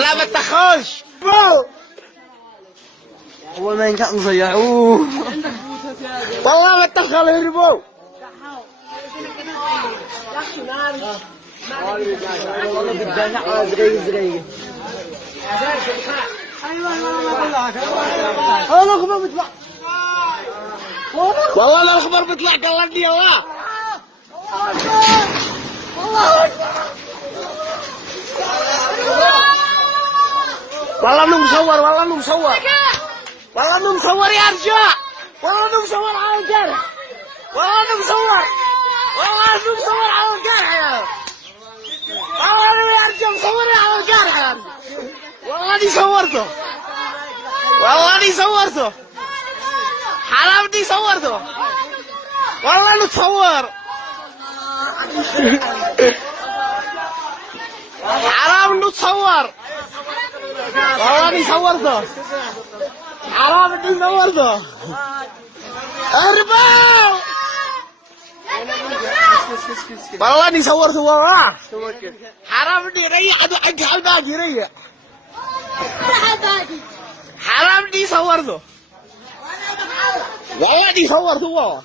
لا ما تدخلش اول ما كان نضيعوه والله ما تدخل يهربوا والله بدنا زغير انا الخبر بيطلع والله لا الخبر بيطلع قلبني يا الله والله انه مصور والله انه مصور والله انه مصور يا رجال والله انه مصور على الجرح والله انه مصور والله انه مصور على الجرح يا والله انه يا رجال مصور على الجرح يا رجال والله اني صورته والله اني صورته حرام اني صورته والله انه تصور حرام انه تصور والله اني صورته حرام اني صورته ارباو والله اني صورته والله حرام اني ريح حق حلباقي ريح حرام اني صورته والله اني صورته والله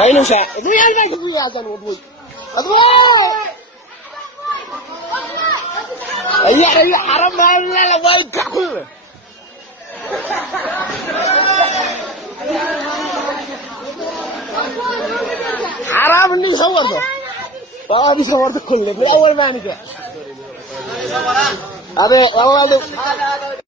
وينو شا ويا البيت ويا زن وضوي اضوي يا حرام لا والك كله حرام اني صورته والله اني صورته كله من اول ما نجح ابي والله